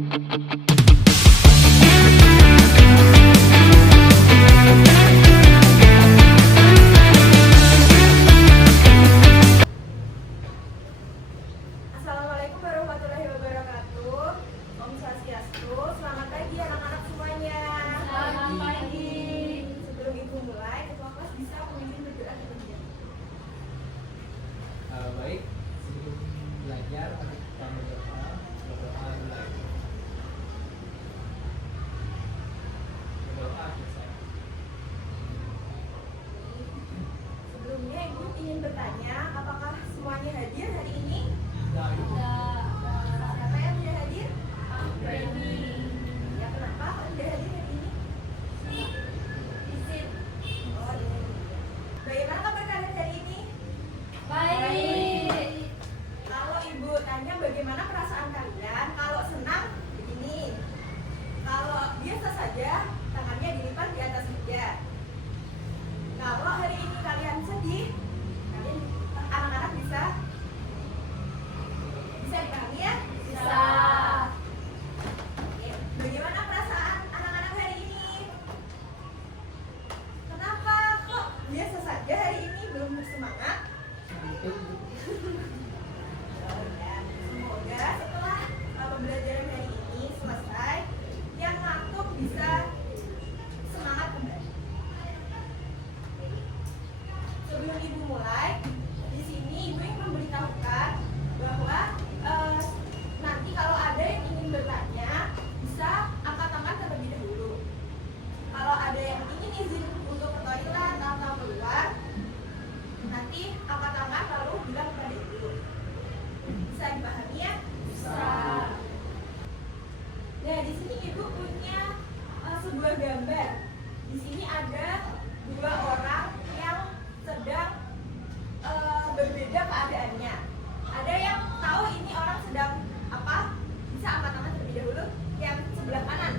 Assalamualaikum warahmatullahi wabarakatuh. Om Swastiastu. Selamat pagi anak-anak semuanya. Selamat pagi. Sebelum ibu mulai, ketua kelas bisa memimpin berdoa terlebih dahulu. Baik, sebelum belajar mari kita berdoa mulai. Berdoa selesai. Sebelumnya ibu ingin bertanya, apakah semuanya hadir hari ini? Siapa yang tidak hadir? Ya, kenapa kok tidak hadir hari ini? Izin. Oh, ini. Bagaimana kabar kalian hari ini? Baik. Kalau ibu tanya bagaimana perasaan kalian, kalau senang begini, kalau biasa saja tangannya dilipat di atas meja. Kalau hari ini kalian sedih, kalian anak-anak bisa dipahami ya? Bisa. Oke. Bagaimana perasaan anak-anak hari ini? Kenapa kok biasa saja hari ini belum semangat? Oh ya, semoga setelah pembelajaran hari ini selesai, yang ngantuk bisa semangat kembali. Sebelum ibu mulai, di sini ibu ingin memberitahukan bahwa nanti kalau ada yang ingin bertanya, bisa angkat tangan terlebih dahulu. Kalau ada yang ingin izin untuk ke toilet atau keluar, nanti angkat tangan lalu bilang kepada ibu. Bisa dipahami ya? Bisa. Nah, di sini ibu punya sebuah gambar. Di sini ada dua orang yang sedang berbeda keadaannya. Ada yang tahu ini orang sedang apa? Bisa angkat tangan terlebih dahulu. Yang sebelah kanan.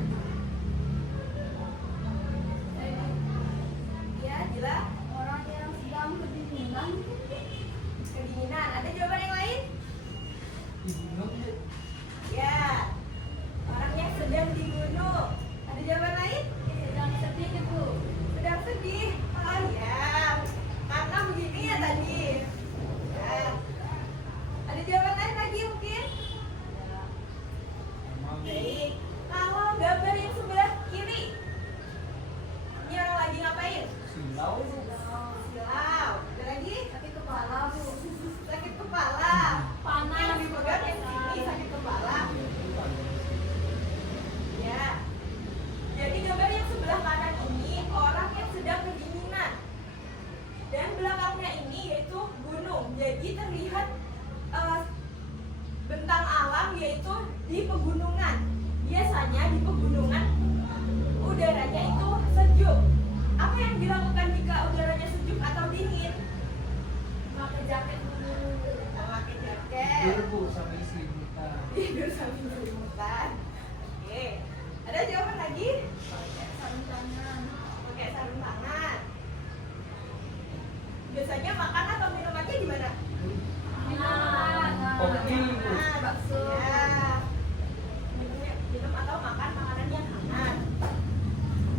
Ya, Dila. Orang yang sedang kedinginan. Kedinginan. Ada jawaban yang lain? Di gunung ya. Ya. Orang yang sedang di gunung. Ada jawaban lain? Sedang sedih, Ibu. Sedang sedih. Oh ya. Karena begini ya tadi. Ya. Ada jawaban lain lagi mungkin? Emang Baik. Kalau gambar yang sebelah kiri, ini orang lagi ngapain? silau. Silau. Ada lagi? Sakit kepala, Bu. Sakit kepala. Panas. Yang dipegang yang sini sakit kepala. Ya. Jadi gambar yang sebelah kanan ini orang yang sedang kedinginan. Dan belakangnya ini yaitu gunung. Jadi terlihat bentang alam yaitu di pegunungan. Biasanya di pegunungan udaranya itu sejuk. Apa yang dilakukan jika udaranya sejuk atau dingin? Pakai jaket dulu. Memakai jaket. Tidur Bu sama istri kita. Tidur sambil selimutan. Oke. Ada jawaban lagi? Pakai sarung tangan. Pakai sarung tangan. Biasanya makan atau minum aja di mana? Minuman. Kopi. Nah, bakso. Ya. Minum atau makan makanan yang hangat.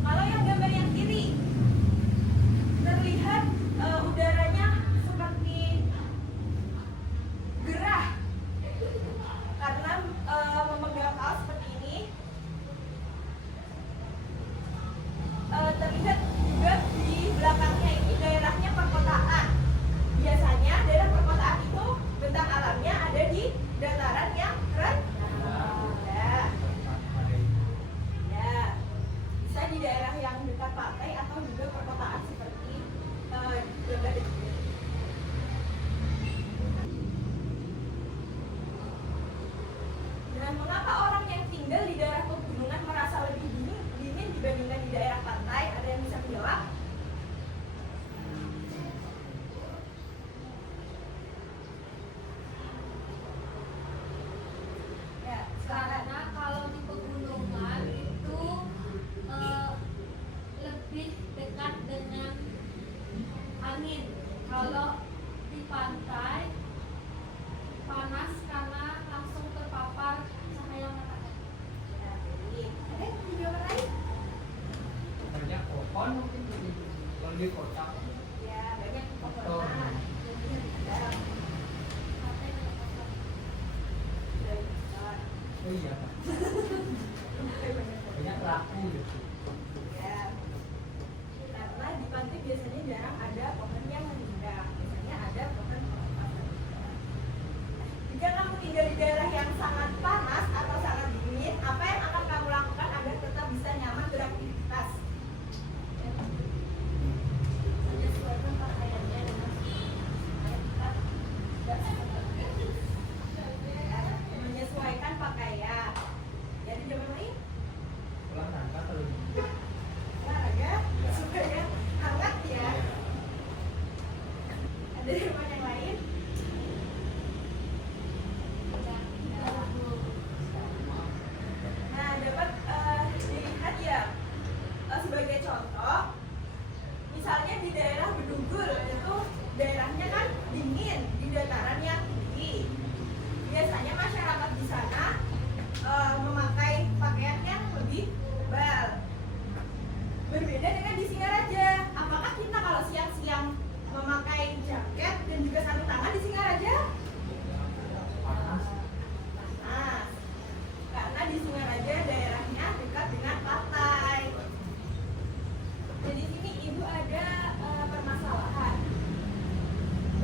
Kalau yang gambar yang kiri terlihat udaranya seperti gerah karena memegang kaos seperti Oh iya Pak. Banyak laku gitu. Ya. Karena di pantai biasanya jarang ada pohon yang rindang, biasanya ada pohon kelapa sawit. Jika kamu tinggal di daerah yang sangat panas atau sangat dingin, apa yang akan kamu lakukan agar tetap bisa nyaman beraktivitas? Menyesuaikan pakaiannya dengan Menyesuaikan pakaian. Jadi jawaban lain? Olahraga kalau gitu. Olahraga supaya hangat ya. Iya. Ada jawaban yang lain? Nah, dapat dilihat ya, sebagai contoh, misalnya di daerah Bedugul itu daerahnya kan dingin di dataran yang tinggi. Biasanya masyarakat di sana memakai pakaian yang lebih tebal. Berbeda dengan di Singaraja. Apakah kita kalau siang-siang memakai jaket dan juga sarung tangan di Singaraja? Panas. Panas. Karena di Singaraja daerahnya dekat dengan pantai. Jadi sini ibu ada permasalahan.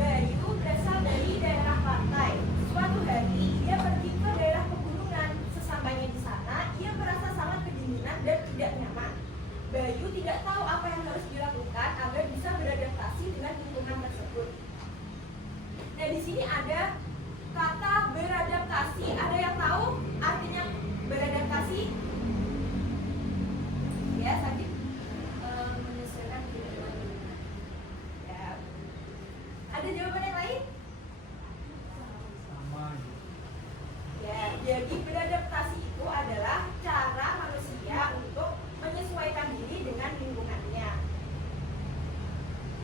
Bayu berasal dari daerah pantai. Suatu hari dia pergi ke daerah pegunungan. Sesampainya di sana, ia merasa sangat kedinginan dan tidak nyaman. Bayu tidak tahu apa yang harus dilakukan agar bisa beradaptasi dengan lingkungan tersebut. Nah, di sini ada kata beradaptasi. Ada yang tahu artinya beradaptasi? Ya, Sakit. menyesuaikan diri dengan lingkungan. Ya. Ada jawaban yang lain? Sama gitu. Ya, jadi beradaptasi itu adalah cara manusia untuk menyesuaikan diri dengan lingkungannya.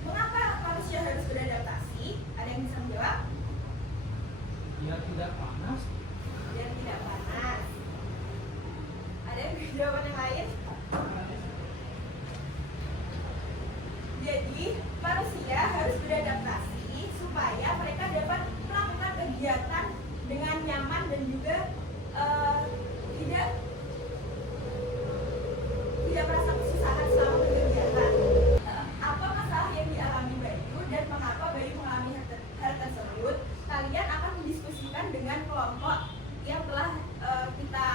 Mengapa manusia harus beradaptasi? Ada yang bisa menjawab? Biar tidak panas. Biar tidak panas. Ada yang bisa jawaban yang lain? Jadi, manusia harus beradaptasi supaya mereka dapat melakukan kegiatan dengan nyaman dan juga tidak merasa kesusahan selama berkegiatan. Apa masalah yang dialami Bayu dan mengapa Bayu mengalami hal tersebut? Kalian akan mendiskusikan dengan kelompok yang telah kita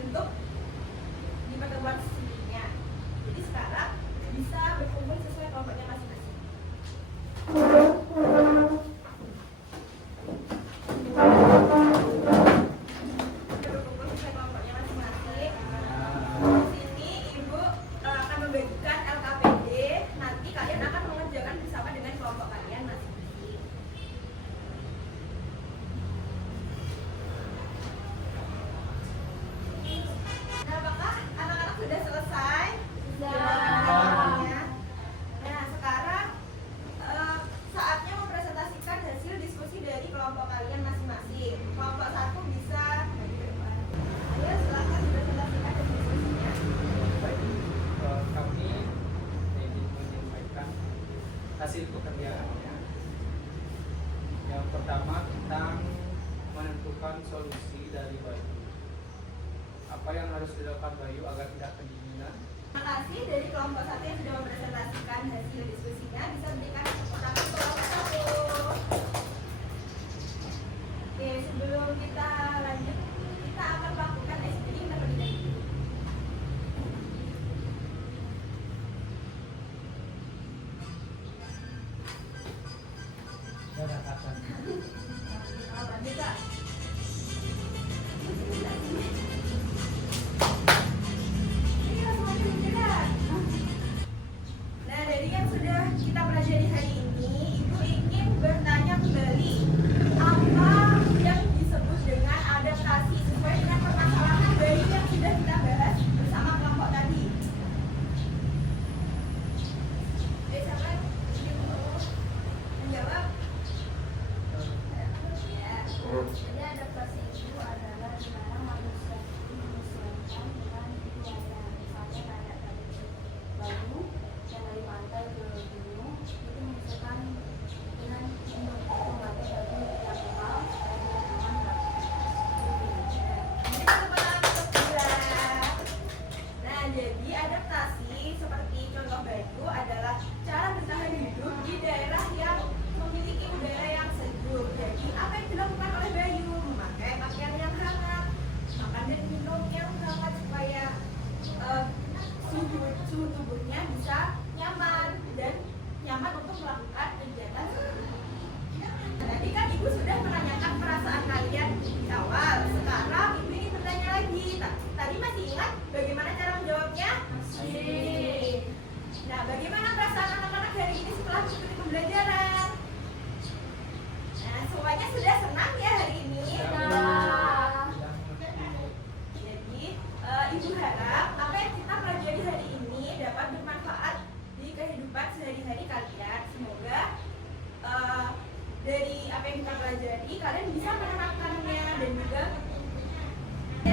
bentuk di pertemuan sebelumnya. Jadi sekarang bisa berkumpul sesuai kelompoknya masing-masing. Berkumpul sesuai kelompoknya masing-masing. Di sini ibu akan membagikan LKPD. Nanti kalian akan mengerjakan bersama dengan kelompok kalian masing-masing. Nah, apakah anak-anak sudah selesai? Sudah. Nah, sekarang saatnya mempresentasikan hasil diskusi dari kelompok kalian masing-masing. Kelompok satu bisa maju ke depan. Ayo, silakan presentasikan hasil diskusinya. Baik, kami ingin menyampaikan hasil pekerjaannya. Yang pertama tentang menentukan solusi dari Bayu. Apa yang harus dilakukan Bayu agar tidak kedinginan? Terima kasih dari kelompok satu yang sudah mempresentasikan hasil diskusinya. Bisa berikan tepuk tangan kelompok satu. Oke, sebelum kita lanjut, kita akan melakukan ice breaking terlebih dahulu. Ya, katakan. Lanjut, Kak. Nah, dari yang sudah kita pelajari hari ini, Ibu ingin bertanya kembali apa yang disebut dengan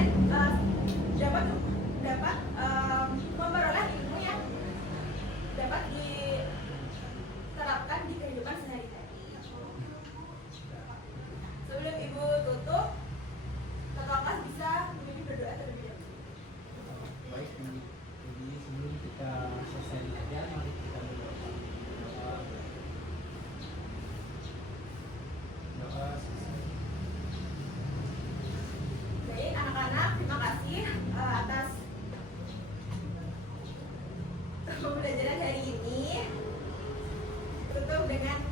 kalian dapat dapat memperoleh ilmu yang dapat diterapkan di kehidupan sehari-hari. Sebelum Ibu tutup, kakak kelas bisa memimpin berdoa terlebih dahulu. Baik, jadi sebelum kita selesai belajar, mari kita berdoa. Doa selesai. Baik, anak-anak, terima kasih atas pembelajaran hari ini. Tutup dengan